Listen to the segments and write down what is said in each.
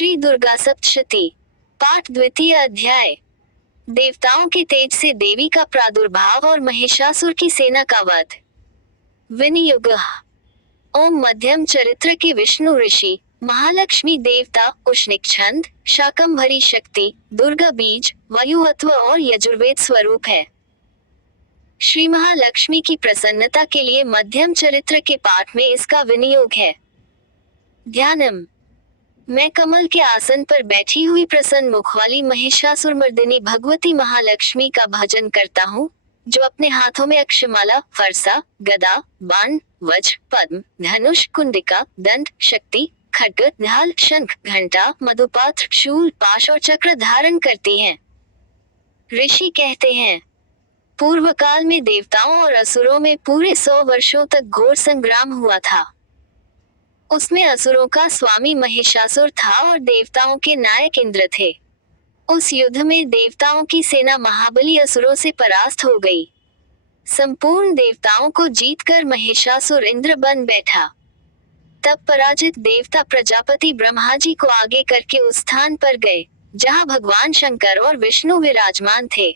श्री दुर्गा सप्तशती पाठ द्वितीय अध्याय। देवताओं के तेज से देवी का प्रादुर्भाव और महिषासुर की सेना का वध। विनियोग। ओम मध्यम चरित्र के विष्णु ऋषि, महालक्ष्मी देवता, उष्णिक छंद, शाकंभरी शक्ति, दुर्गा बीज, वायुवत्व और यजुर्वेद स्वरूप है। श्री महालक्ष्मी की प्रसन्नता के लिए मध्यम चरित्र के पाठ में इसका विनियोग है। ध्यानम। मैं कमल के आसन पर बैठी हुई प्रसन्न मुख वाली महिषासुरमर्दिनी भगवती महालक्ष्मी का भजन करता हूँ, जो अपने हाथों में अक्षमाला, फरसा, गदा, बाण, वज्र, पद्म, धनुष, कुंडिका, दंड, शक्ति, खड्ग, ढाल, शंख, घंटा, मधुपात्र, शूल, पाश और चक्र धारण करती हैं। ऋषि कहते हैं, पूर्व काल में देवताओं और असुरों में पूरे 100 वर्षों तक घोर संग्राम हुआ था। उसमें असुरों का स्वामी महिषासुर था और देवताओं के नायक इंद्र थे। उस युद्ध में देवताओं की सेना महाबली असुरों से परास्त हो गई। संपूर्ण देवताओं को जीतकर महिषासुर इंद्र बन बैठा। तब पराजित देवता प्रजापति ब्रह्मा जी को आगे करके उस स्थान पर गए जहां भगवान शंकर और विष्णु विराजमान थे।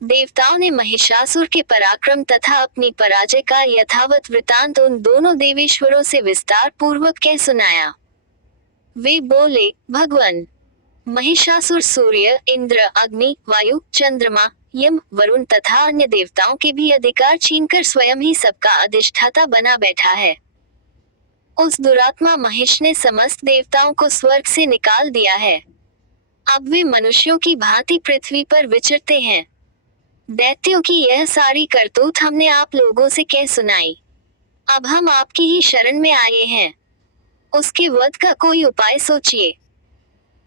देवताओं ने महिषासुर के पराक्रम तथा अपनी पराजय का यथावत वृतांत उन दोनों देवेश्वरों से विस्तार पूर्वक कह सुनाया। वे बोले, भगवान, महिषासुर सूर्य, इंद्र, अग्नि, वायु, चंद्रमा, यम, वरुण तथा अन्य देवताओं के भी अधिकार छीनकर स्वयं ही सबका अधिष्ठाता बना बैठा है। उस दुरात्मा महिष ने समस्त देवताओं को स्वर्ग से निकाल दिया है। अब वे मनुष्यों की भांति पृथ्वी पर विचरते हैं। दैत्यों की यह सारी करतूत हमने आप लोगों से कह सुनाई। अब हम आपकी ही शरण में आए हैं। उसके वध का कोई उपाय सोचिए।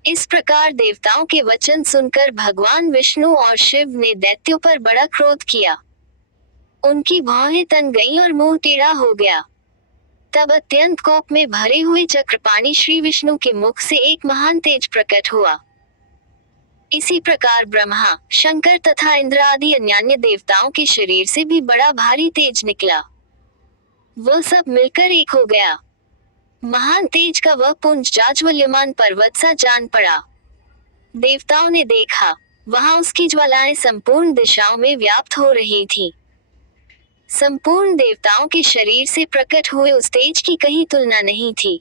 इस प्रकार देवताओं के वचन सुनकर भगवान विष्णु और शिव ने दैत्यों पर बड़ा क्रोध किया। उनकी भौहें तन गईं और मुंह टेढ़ा हो गया। तब अत्यंत कोप में भरे हुए चक्रपाणी श्री विष्णु के मुख से एक महान तेज प्रकट हुआ। इसी प्रकार ब्रह्मा, शंकर तथा इंद्र आदि अन्यान्य देवताओं के शरीर से भी बड़ा भारी तेज निकला। वह सब मिलकर एक हो गया। महान तेज का वह पुंज जाज्वल्यमान पर्वत सा जान पड़ा। देवताओं ने देखा, वहां उसकी ज्वालाएं संपूर्ण दिशाओं में व्याप्त हो रही थीं। संपूर्ण देवताओं के शरीर से प्रकट हुए उस तेज की कहीं तुलना नहीं थी।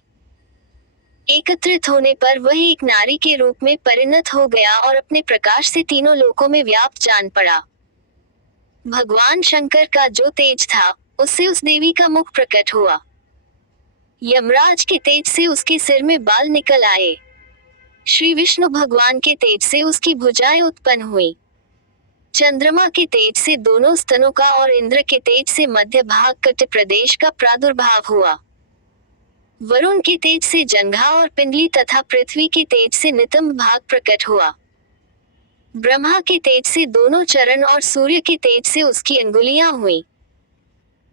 एकत्रित होने पर वह एक नारी के रूप में परिणत हो गया और अपने प्रकाश से तीनों लोकों में व्याप्त जान पड़ा। भगवान शंकर का जो तेज था, उससे उस देवी का मुख प्रकट हुआ। यमराज के तेज से उसके सिर में बाल निकल आए। श्री विष्णु भगवान के तेज से उसकी भुजाएं उत्पन्न हुई। चंद्रमा के तेज से दोनों स्तनों का और इंद्र के तेज से मध्य भाग कट प्रदेश का प्रादुर्भाव हुआ। वरुण के तेज से जंघा और पिंडली तथा पृथ्वी के तेज से नितंब भाग प्रकट हुआ। ब्रह्मा के तेज से दोनों चरण और सूर्य के तेज से उसकी अंगुलियां हुई।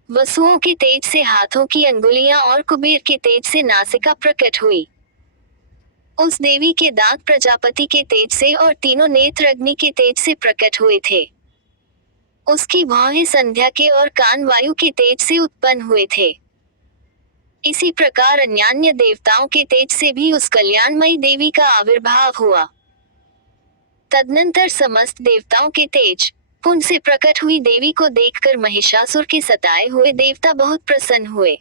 वसुओं के तेज से हाथों की अंगुलियां और कुबेर के तेज से नासिका प्रकट हुई। उस देवी के दांत प्रजापति के तेज से और तीनों नेत्र अग्नि के तेज से प्रकट हुए थे। उसकी भौहें संध्या के और कान वायु के तेज से उत्पन्न हुए थे। इसी प्रकार अन्यान्य देवताओं के तेज से भी उस कल्याणमयी देवी का आविर्भाव हुआ। तदनंतर समस्त देवताओं के तेज पुंज से प्रकट हुई देवी को देखकर महिषासुर के सताए हुए देवता बहुत प्रसन्न हुए।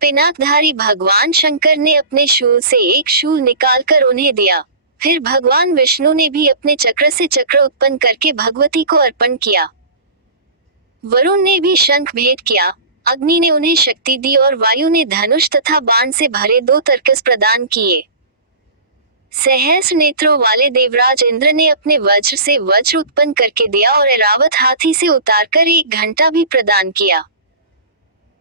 पिनाकधारी भगवान शंकर ने अपने शूल से एक शूल निकालकर उन्हें दिया। फिर भगवान विष्णु ने भी अपने चक्र से चक्र उत्पन्न करके भगवती को अर्पण किया। वरुण ने भी शंख भेंट किया। अग्नि ने उन्हें शक्ति दी और वायु ने धनुष तथा बाण से भरे 2 तरकस प्रदान किए। सहस्र नेत्रों वाले देवराज इंद्र ने अपने वज्र से वज्र उत्पन्न करके दिया और ऐरावत हाथी से उतारकर 1 घंटा भी प्रदान किया।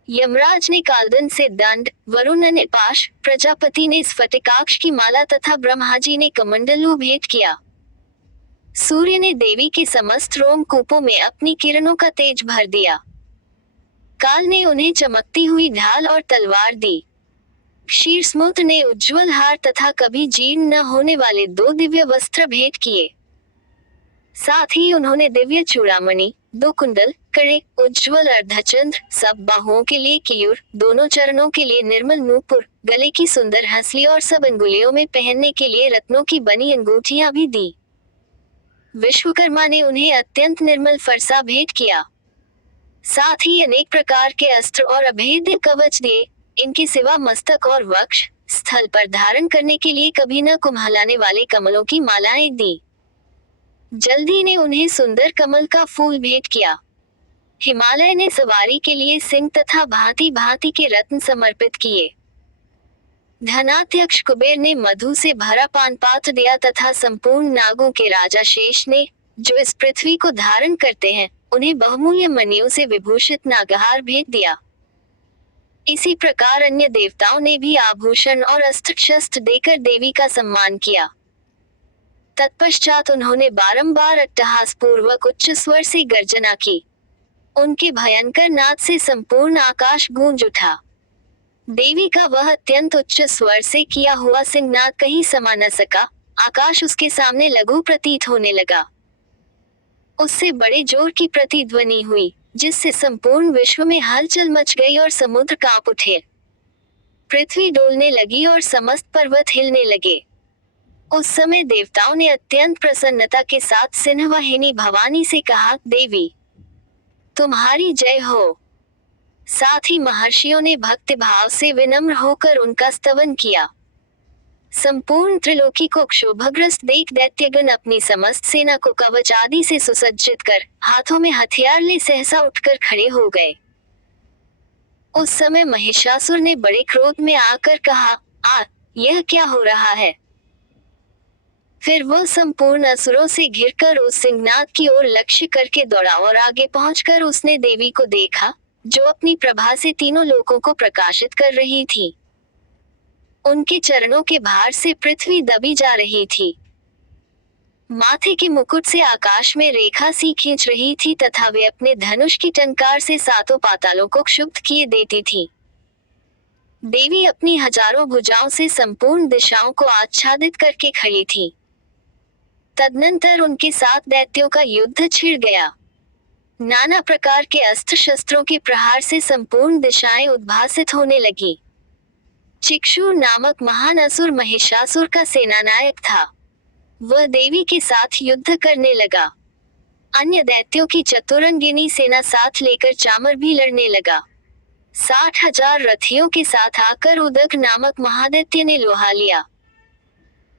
यमराज ने कालदन से दंड, वरुण ने पाश, प्रजापति ने स्फटिकाक्ष की माला तथा ब्रह्मा जी ने कमंडलू भेंट किया। सूर्य ने देवी के समस्त रोमकूपों में अपनी किरणों का तेज भर दिया। काल ने उन्हें चमकती हुई ढाल और तलवार दी। क्षीरसमुद्र ने उज्ज्वल हार तथा कभी जीर्ण न होने वाले 2 दिव्य वस्त्र भेंट किए। साथ ही उन्होंने दिव्य चूड़ामणि, दो कुंडल, कड़े, उज्ज्वल अर्धचंद्र, सब बाहुओं के लिए केयूर, दोनों चरणों के लिए निर्मल नूपुर, गले की सुंदर हंसली और सब अंगुलियों में पहनने के लिए रत्नों की बनी अंगूठियां भी दी। विश्वकर्मा ने उन्हें अत्यंत निर्मल फरसा भेंट किया। साथ ही अनेक प्रकार के अस्त्र और अभेद्य कवच दिए। इनके सिवा मस्तक और वक्ष स्थल पर धारण करने के लिए कभी न कुम्हलाने वाले कमलों की मालाएं दी। जल्दी ने उन्हें सुंदर कमल का फूल भेंट किया। हिमालय ने सवारी के लिए सिंह तथा भांति भांति के रत्न समर्पित किए। धनाध्यक्ष कुबेर ने मधु से भरा पान पात्र दिया तथा संपूर्ण नागों के राजा शेष ने, जो इस पृथ्वी को धारण करते हैं, उन्हें बहुमूल्य मणियों से विभूषित नागहार भेंट दिया। इसी प्रकार अन्य देवताओं ने भी आभूषण और अस्त्र शस्त्र देकर देवी का सम्मान किया। तत्पश्चात उन्होंने बारंबार अट्टहास पूर्वक उच्च स्वर से गर्जना की। उनके भयंकर नाद से संपूर्ण आकाश गूंज उठा। देवी का वह अत्यंत उच्च स्वर से किया हुआ सिंहनाद कहीं समा न सका। आकाश उसके सामने लघु प्रतीत होने लगा। उससे बड़े जोर की प्रतिध्वनि हुई, जिससे संपूर्ण विश्व में हलचल मच गई और समुद्र कांप उठे। पृथ्वी डोलने लगी और समस्त पर्वत हिलने लगे। उस समय देवताओं ने अत्यंत प्रसन्नता के साथ सिंहवाहिनी भवानी से कहा, देवी तुम्हारी जय हो। साथ ही महर्षियों ने भक्ति भाव से विनम्र होकर उनका स्तवन किया। संपूर्ण त्रिलोकी को क्षोभग्रस्त देख दैत्यगण अपनी समस्त सेना को कवच आदि से सुसज्जित कर हाथों में हथियार ले सहसा उठकर खड़े हो गए। उस समय महिषासुर ने बड़े क्रोध में आकर कहा, यह क्या हो रहा है? फिर वह संपूर्ण असुरों से घिरकर उस सिंहनाद की ओर लक्ष्य करके दौड़ा और आगे पहुंचकर उसने देवी को देखा, जो अपनी प्रभा से तीनों लोकों को प्रकाशित कर रही थी। उनके चरणों के भार से पृथ्वी दबी जा रही थी। माथे के मुकुट से आकाश में रेखा सी खींच रही थी तथा वे अपने धनुष की टंकार से सातों पातालों को क्षुब्ध किए देती थी। देवी अपनी हजारों भुजाओं से संपूर्ण दिशाओं को आच्छादित करके खड़ी थी। तदनंतर उनके साथ दैत्यों का युद्ध छिड़ गया। नाना प्रकार के अस्त्र शस्त्रों के प्रहार से संपूर्ण दिशाएं उद्भासित होने लगी। चिक्षुर नामक महान असुर महिषासुर का सेनानायक था। वह देवी के साथ युद्ध करने लगा। अन्य दैत्यों की चतुरंगिनी सेना साथ लेकर चामर भी लड़ने लगा। 60,000 रथियों के साथ आकर उदक नामक महादैत्य ने लोहा लिया।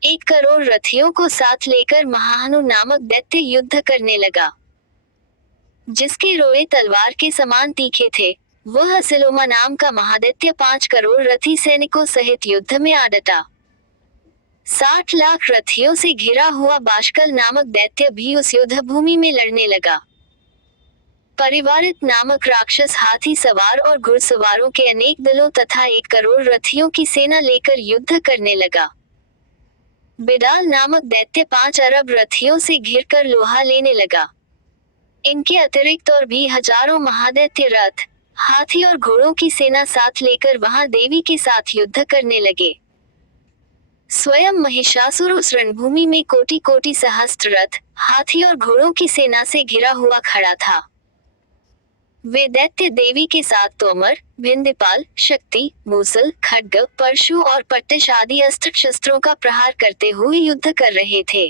1 करोड़ रथियों को साथ लेकर महाहनु नामक दैत्य युद्ध करने लगा। जिसके रोए तलवार के समान तीखे थे, वह सिलोमा नाम का महादैत्य 5 करोड़ रथी सैनिकों सहित युद्ध में आ डटा। 60 लाख रथियों से घिरा हुआ बाष्कल नामक दैत्य भी उस युद्ध भूमि में लड़ने लगा। परिवारित नामक राक्षस हाथी सवार और घुड़सवारों के अनेक दलों तथा 1 करोड़ रथियों की सेना लेकर युद्ध करने लगा। बिडाल नामक दैत्य 5 अरब रथियों से घिरकर लोहा लेने लगा। इनके अतिरिक्त और भी हजारों महादैत्य रथ, हाथी और घोड़ों की सेना साथ लेकर वहां देवी के साथ युद्ध करने लगे। स्वयं महिषासुर उस रणभूमि में कोटि कोटि सहस्त्र रथ, हाथी और घोड़ों की सेना से घिरा हुआ खड़ा था। वे दैत्य देवी के साथ तोमर, भिंदीपाल, शक्ति, मूसल, खड्ग, परशु और पट्टिश आदि अस्त्र शस्त्रों का प्रहार करते हुए युद्ध कर रहे थे।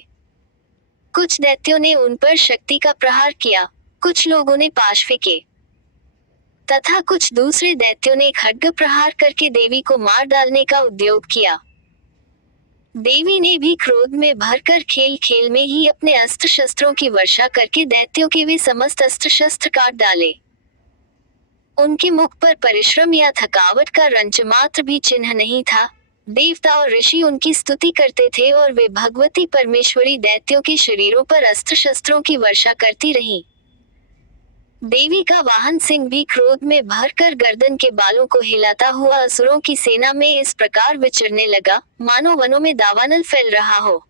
कुछ दैत्यों ने उन पर शक्ति का प्रहार किया, कुछ लोगों ने पाश फेंके तथा कुछ दूसरे दैत्यों ने खड्ग प्रहार करके देवी को मार डालने का उद्योग किया। देवी ने भी क्रोध में भरकर खेल खेल में ही अपने अस्त्र शस्त्रों की वर्षा करके दैत्यों के वे समस्त अस्त्र शस्त्र काट डाले। उनके मुख पर परिश्रम या थकावट का रंच मात्र भी चिन्ह नहीं था। देवता और ऋषि उनकी स्तुति करते थे और वे भगवती परमेश्वरी दैत्यों के शरीरों पर अस्त्र शस्त्रों की वर्षा करती रहीं। देवी का वाहन सिंह भी क्रोध में भरकर गर्दन के बालों को हिलाता हुआ असुरों की सेना में इस प्रकार विचरने लगा, मानो वनों में दावानल फैल रहा हो।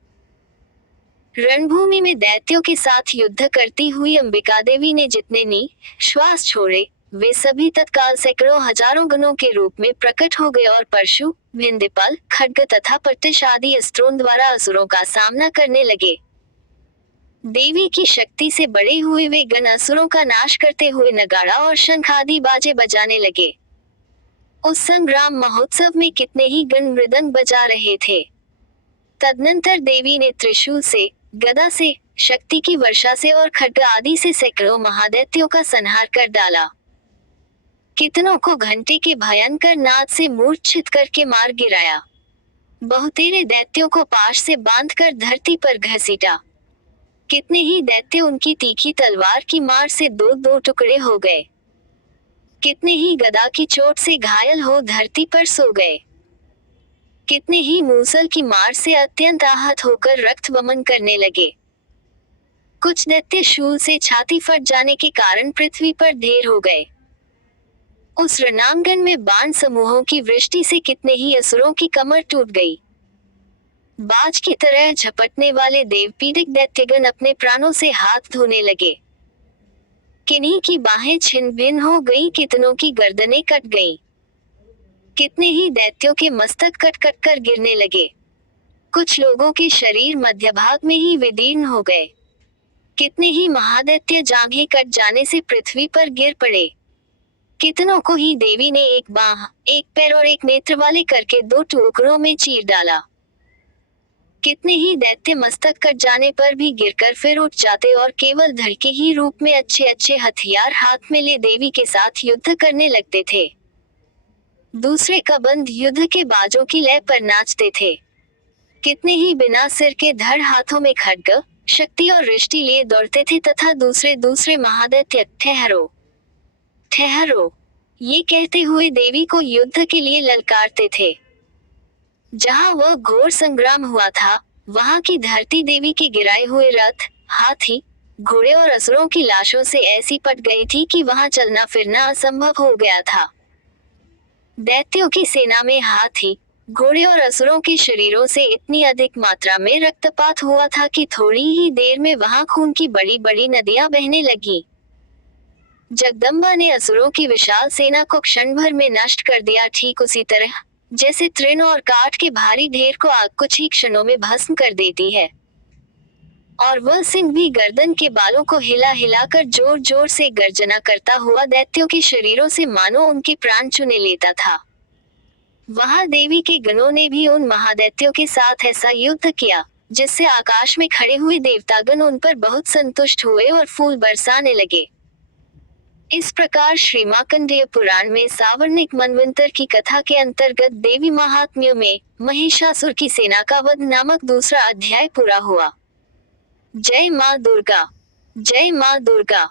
रणभूमि में दैत्यों के साथ युद्ध करती हुई अंबिका देवी ने जितने श्वास छोड़े, वे सभी तत्काल सैकड़ों हजारों गणों के रूप में प्रकट हो गए और परशु, भिंदीपाल, खड्ग तथा पट्टिश आदि अस्त्रों द्वारा असुरों का सामना करने लगे। देवी की शक्ति से बड़े हुए वे गण असुरों का नाश करते हुए नगाड़ा और शंख आदि बाजे बजाने लगे। उस संग्राम महोत्सव में कितने ही गण मृदंग बजा रहे थे। तदनंतर देवी ने त्रिशूल से, गदा से, शक्ति की वर्षा से और खड्ग आदि से सैकड़ों महादैत्यों का संहार कर डाला। कितनों को घंटे के भयंकर नाद से मूर्छित करके मार गिराया। बहुतेरे दैत्यों को पाश से बांधकर धरती पर घसीटा। कितने ही दैत्य उनकी तीखी तलवार की मार से दो दो टुकड़े हो गए। कितने ही गदा की चोट से घायल हो धरती पर सो गए। कितने ही मूसल की मार से अत्यंत आहत होकर रक्त वमन करने लगे। कुछ दैत्य शूल से छाती फट जाने के कारण पृथ्वी पर ढेर हो गए। उस रणांगन में बाण समूहों की वृष्टि से कितने ही असुरों की कमर टूट गई। बाज की तरह झपटने वाले देवपीड़ित दैत्यगण अपने प्राणों से हाथ धोने लगे। किन्हीं की बाहें छिन्न भिन्न हो गई, कितनों की गर्दनें कट गईं। कितने ही दैत्यों के मस्तक कट कट कर गिरने लगे। कुछ लोगों के शरीर मध्य भाग में ही विदीर्ण हो गए। कितने ही महादैत्य जांघें कट जाने से पृथ्वी पर गिर पड़े। कितनों को ही देवी ने एक बाह, एक पैर और एक नेत्र वाले करके दो टुकड़ों में चीर डाला। कितने ही दैत्य मस्तक कट जाने पर भी गिरकर फिर उठ जाते और केवल धड़ के ही रूप में अच्छे अच्छे हथियार हाथ में ले देवी के साथ युद्ध करने लगते थे। दूसरे का बंद युद्ध के बाजों की लय पर नाचते थे। कितने ही बिना सिर के धड़ हाथों में खड्ग, शक्ति और रिष्टि लिए दौड़ते थे तथा दूसरे दूसरे महादैत्य ठहरो ठहरो ये कहते हुए देवी को युद्ध के लिए ललकारते थे। जहां वह घोर संग्राम हुआ था, वहां की धरती देवी के गिराए हुए रथ, हाथी, घोड़े और असुरों की लाशों से ऐसी पट गई थी कि वहां चलना फिरना असंभव हो गया था। दैत्यों की सेना में हाथी, घोड़े और असुरों के शरीरों से इतनी अधिक मात्रा में रक्तपात हुआ था कि थोड़ी ही देर में वहां खून की बड़ी बड़ी नदियां बहने लगी। जगदम्बा ने असुरों की विशाल सेना को क्षण भर में नष्ट कर दिया, ठीक उसी तरह जैसे तृण और काठ के भारी ढेर को आग कुछ ही क्षणों में भस्म कर देती है। और वह सिंह भी गर्दन के बालों को हिला हिलाकर जोर जोर से गर्जना करता हुआ दैत्यों के शरीरों से मानो उनके प्राण चुने लेता था। वहां देवी के गणों ने भी उन महादैत्यों के साथ ऐसा युद्ध किया, जिससे आकाश में खड़े हुए देवतागण उन पर बहुत संतुष्ट हुए और फूल बरसाने लगे। इस प्रकार श्री मार्कंडेय पुराण में सावर्णिक मनवंतर की कथा के अंतर्गत देवी महात्म्यों में महिषासुर की सेना का वध नामक दूसरा अध्याय पूरा हुआ। जय मां दुर्गा। जय मां दुर्गा।